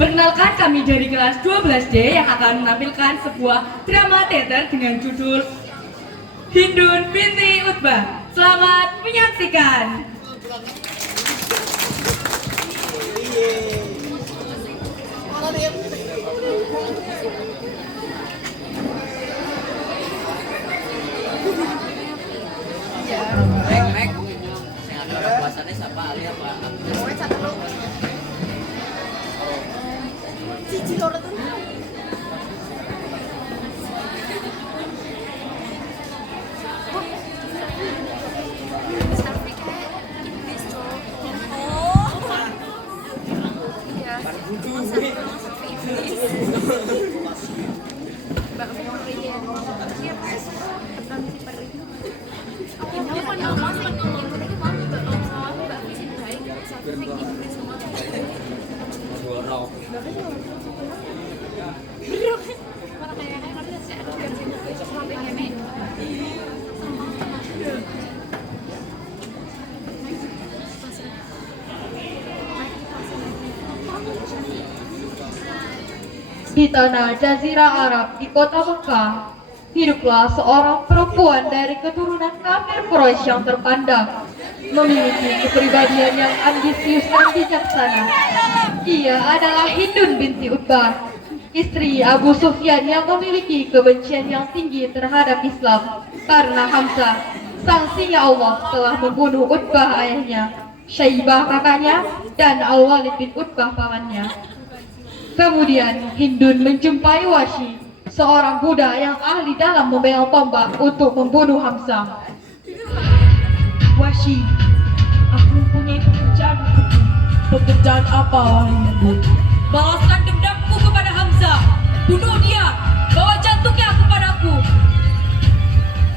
Perkenalkan kami dari kelas 12D yang akan menampilkan sebuah drama teater dengan judul Hindun binti Utbah. Selamat menyaksikan. Puasannya siapa Alia Pak? Cici loro tuh. Di tanah Jazirah Arab di kota Mekah, hiduplah seorang perempuan dari keturunan kafir Quraisy yang terpandang, memiliki kepribadian yang ambisius dan bijaksana. Ia adalah Hindun binti Utbah, istri Abu Sufyan yang memiliki kebencian yang tinggi terhadap Islam karena Hamzah, sang singa Allah, telah membunuh Utbah ayahnya, Syaibah kakaknya, dan Al-Walid bin Utbah pamannya. Kemudian Hindun menjumpai Washi, seorang budak yang ahli dalam memegang tombak untuk membunuh Hamzah. Washi, aku mempunyai pekerjaan untukmu. Pekerjaan apa, wahai Hindun? Balaskan dendamku kepada Hamzah. Bunuh dia. Bawa jantungnya kepadaku.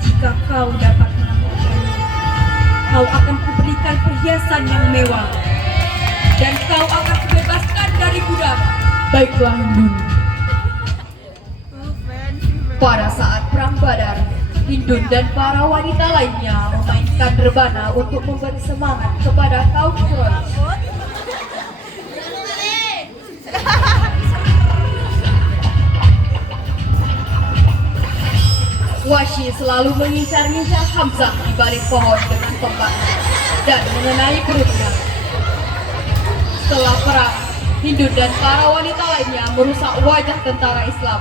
Jika kau dapat menangkapnya, kau akan kuberikan perhiasan yang mewah, Dan kau akan kubebaskan dari budak. baiklah Hindun. Pada saat perang Badar, Hindun dan para wanita lainnya memainkan rebana untuk memberi semangat kepada kaum Quraisy. Washi selalu mengincar-incar Hamzah di balik pohon dengan tombaknya dan mengenai perutnya. Setelah perang, Hindun dan para wanita lainnya merusak wajah tentara Islam.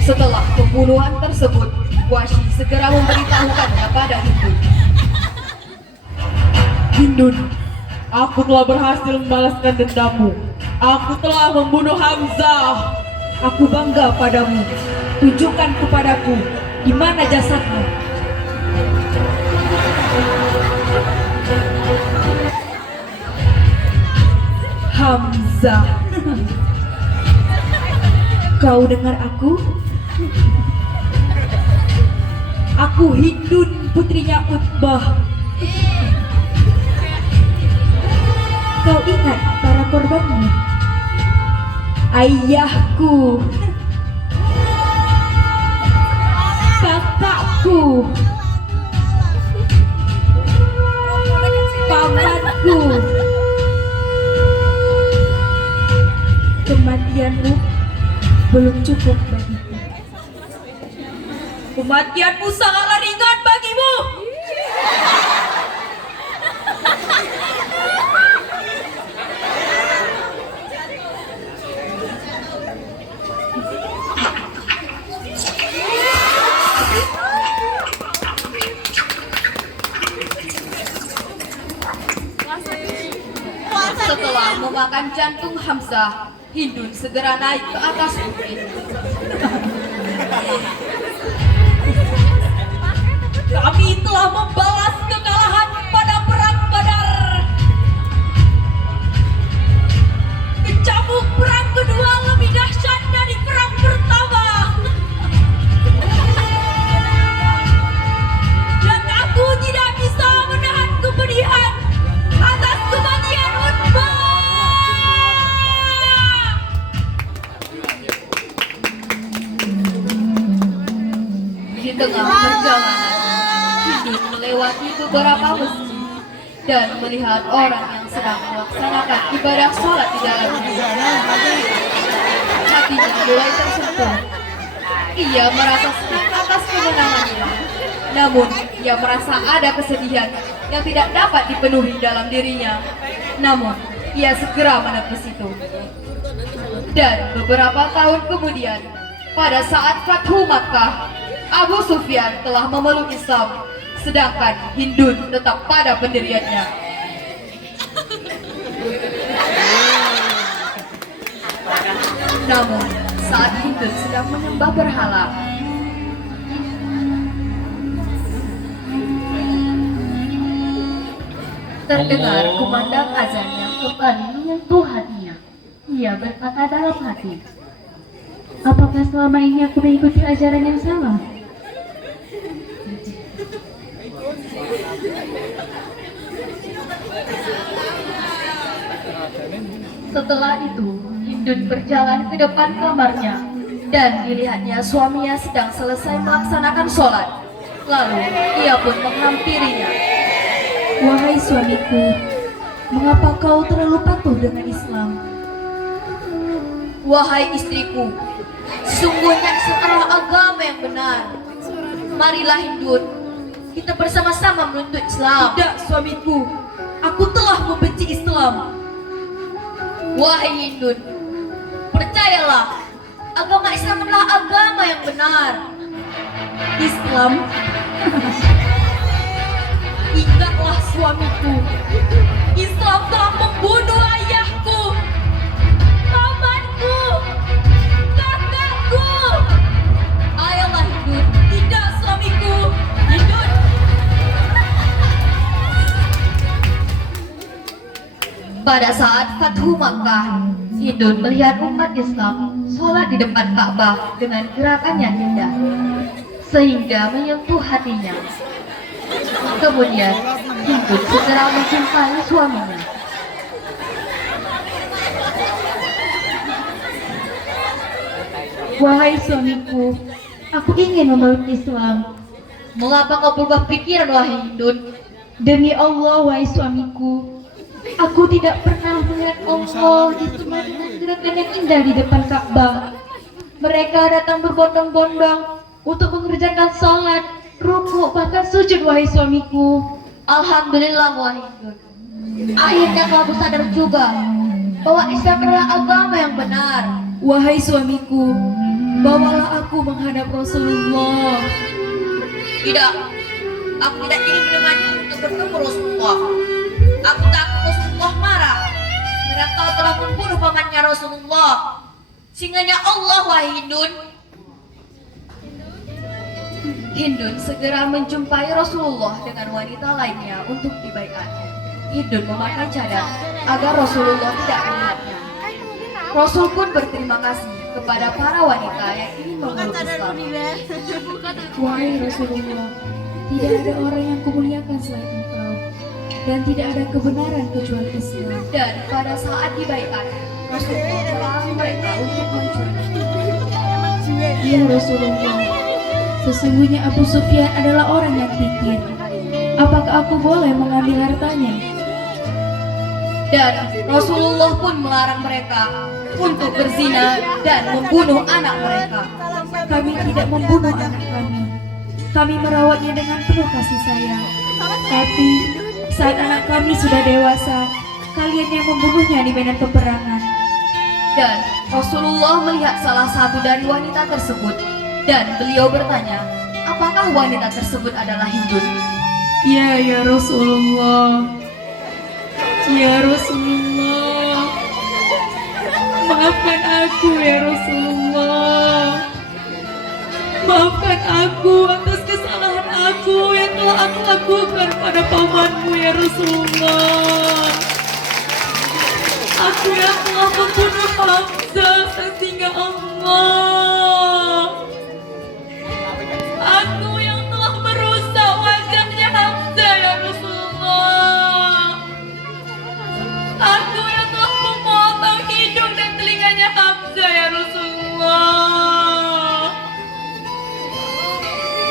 Setelah pembunuhan tersebut, Washi segera memberitahukannya pada Hindun. Hindun, aku telah berhasil membalaskan dendammu. Aku telah membunuh Hamzah. Aku bangga padamu. Tunjukkan kepadaku di mana jasadmu. Hamzah. Kau dengar aku? Aku Hindun, putrinya Utbah. Kau ingat para korbanmu? Ayahku, kakakku, pamanku. Kematianmu belum cukup bagiku. Kematianmu sangatlah ringan bagimu. Setelah memakan jantung Hamzah, Hindun segera naik ke atas bukit. Kami telah membalas kekalahan pada perang Badar. Kecamuk perang kedua lebih dahsyat dari perang pertama. Dan aku tidak bisa menahan kepedihan atas kematian Utbah. Di tengah perjalanan, Hindun melewati beberapa masjid. dan melihat orang yang sedang melaksanakan ibadah sholat di dalamnya. Hatinya mulai tersentuh. Ia merasa senang atas kemenangannya. Namun, ia merasa ada kesedihan yang tidak dapat dipenuhi dalam dirinya. Namun, ia segera menepis itu. Dan beberapa tahun kemudian, pada saat Fathu Makkah, Abu Sufyan telah memeluk Islam, sedangkan Hindun tetap pada pendiriannya. Namun, saat Hindun sedang menyembah berhala, terdengar kumandang azan yang kembali menyentuh hatinya. Ia berkata dalam hati, apakah selama ini aku mengikuti ajaran yang salah? Setelah itu, Hindun berjalan ke depan kamarnya dan dilihatnya suaminya sedang selesai melaksanakan sholat. Lalu, ia pun menghampirinya. Wahai suamiku, mengapa kau terlalu patuh dengan Islam? Wahai istriku, sesungguhnya setelah agama yang benar. Marilah Hindun, kita bersama-sama menuntut Islam. Tidak, suamiku, aku telah membenci Islam. Wahai Hindun, percayalah, agama Islam adalah agama yang benar. Islam? Ingatlah suamiku, Islam telah membunuh ayahku, pamanku, kakakku. Ayolah Hindun. Tidak suamiku, Hindun. Pada saat Fathu Makkah, Hindun melihat umat Islam sholat di depan Ka'bah dengan gerakan yang indah, sehingga menyentuh hatinya. Kemudian, Hindun segera menjumpai suaminya. Wahai suamiku, aku ingin memeluk Islam. Mengapa kau berubah pikiran, wahai Hindun? Demi Allah, wahai suamiku, aku tidak pernah melihat Allah di semua dengan gerakan yang indah di depan Ka'bah. Mereka datang berbondong-bondong untuk mengerjakan salat, rukuk, bahkan sujud, wahai suamiku. Alhamdulillah, wahai Hindun. Akhirnya kamu sadar juga bahwa Islam adalah agama yang benar. Wahai suamiku, bawalah aku menghadap Rasulullah. Tidak, aku tidak ingin menemani untuk bertemu Rasulullah. Aku takut Rasulullah marah karena kau telah membunuh pamannya Rasulullah. Singgahnya Allah, wahai Hindun. Hindun segera menjumpai Rasulullah dengan wanita lainnya untuk dibaiat. Hindun memakai cadar agar Rasulullah tidak melihatnya. Rasul pun berterima kasih kepada para wanita yang ingin memeluk Islam. Wahai Rasulullah, tidak ada orang yang kumuliakan selain engkau, dan tidak ada kebenaran kecuali Islam. Dan pada saat dibaiat, Rasulullah melarang mereka untuk maju. Ya Rasulullah, sesungguhnya Abu Sufyan adalah orang yang kikir. Apakah aku boleh mengambil hartanya? Dan Rasulullah pun melarang mereka untuk berzina dan membunuh anak mereka. Kami tidak membunuh anak kami. Kami merawatnya dengan penuh kasih sayang. Tapi saat anak kami sudah dewasa, kalian yang membunuhnya di medan peperangan. Dan Rasulullah melihat salah satu dari wanita tersebut, dan beliau bertanya, apakah wanita tersebut adalah Hindun? Ya Rasulullah. Ya Rasulullah. Maafkan aku ya Rasulullah. Maafkan aku atas kesalahan aku yang telah aku lakukan pada pamanmu ya Rasulullah. Aku yang telah membunuh Hamzah sehingga Allah. Aku yang telah merusak wajahnya Hamzah ya Rasulullah. Aku yang telah memotong hidung dan telinganya Hamzah ya Rasulullah.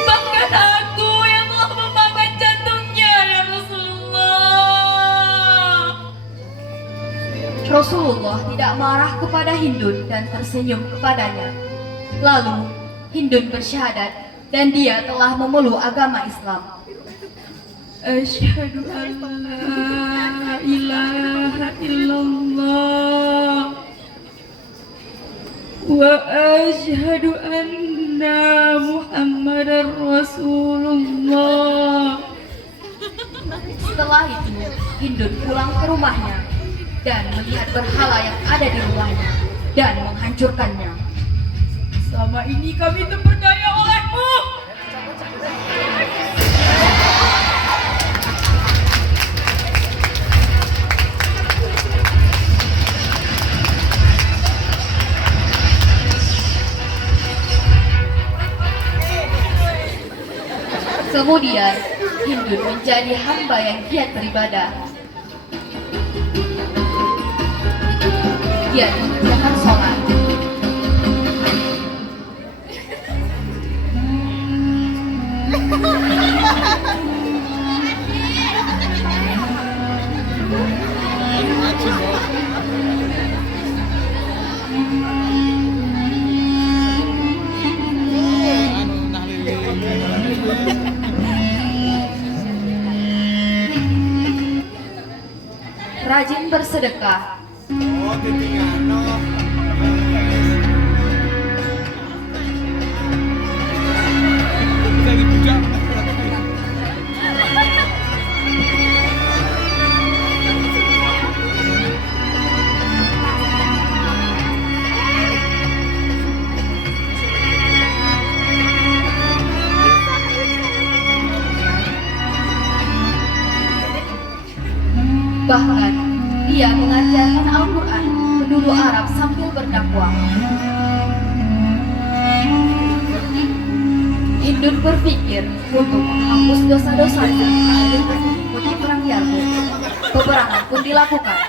Bahkan aku yang telah memakan jantungnya ya Rasulullah. Rasulullah tidak marah kepada Hindun dan tersenyum kepadanya. Lalu Hindun bersyahadat dan dia telah memeluk agama Islam. Asyhadu an la ilaha illallah wa asyhadu anna Muhammadar Rasulullah. Setelah itu Hindun pulang ke rumahnya dan melihat berhala yang ada di rumahnya dan menghancurkannya. Selama ini kami terperdaya olehmu. Kemudian Hindun menjadi hamba yang giat beribadah. Giat mengerjakan sholat. Rajin bersedekah. Bahkan ia mengajarkan Al-Quran penduduk Arab sambil berdakwah. Hindun berpikir untuk menghapus dosa-dosanya dengan mengikuti perang Yarmuk. Peperangan pun dilakukan.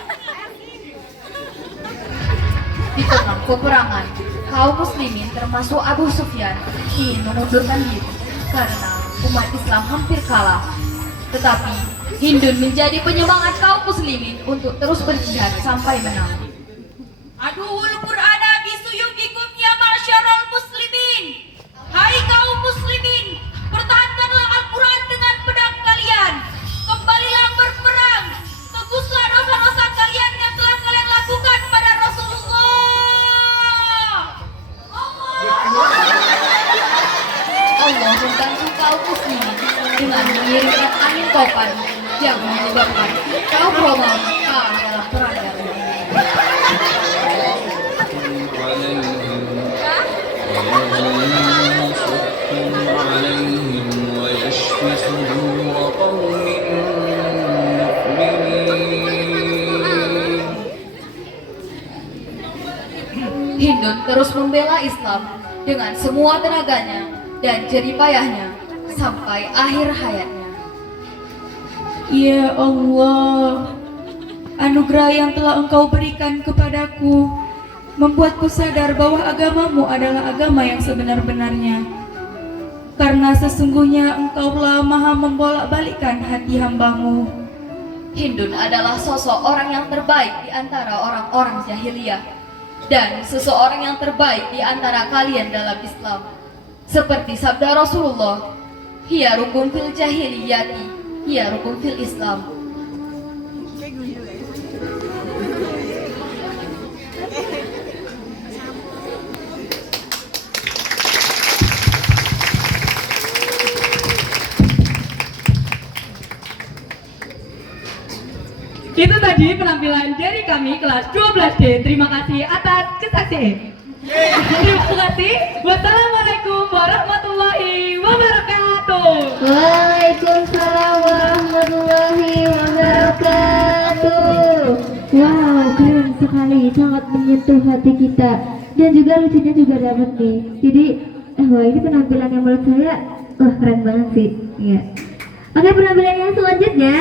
Di tengah peperangan, kaum muslimin termasuk Abu Sufyan ingin mengundurkan diri karena umat Islam hampir kalah. Tetapi Hindun menjadi penyemangat kaum muslimin untuk terus berjihad sampai menang. Aduhul Qur'ana bisuyufikum ya ma'syaral muslimin. Hai kaum muslimin, pertahankanlah Al-Quran dengan pedang kalian. Kembalilah berperang. Tebuslah dosa-dosa kalian yang telah kalian lakukan pada Rasulullah. Allah membantu kaum muslimin dengan mengirimkan angin topan yang menyebabkan kaum Romawi kalah dalam perang Yarmuk. Hindun terus membela Islam dengan semua tenaganya dan jeripayahnya sampai akhir hayatnya. Ya Allah, anugerah yang telah Engkau berikan kepadaku membuatku sadar bahwa agamamu adalah agama yang sebenar-benarnya. Karena sesungguhnya Engkaulah maha membolak-balikkan hati hambamu. Hindun adalah sosok orang yang terbaik di antara orang-orang jahiliyah dan seseorang yang terbaik di antara kalian dalam Islam. Seperti sabda Rasulullah, hiya rukun fil jahiliyati, hiya rukun fil Islam. Itu tadi penampilan dari kami kelas 12D. Terima kasih atas kesaksian. Terima kasih. Wassalamualaikum warahmatullahi wabarakatuh. Waalaikumsalam warahmatullahi wabarakatuh. Wow, keren sekali, sangat menyentuh hati kita dan juga lucunya juga dapat nih. Jadi, wah ini penampilan yang menurut saya, wah keren banget sih. Iya. Oke, penampilan yang selanjutnya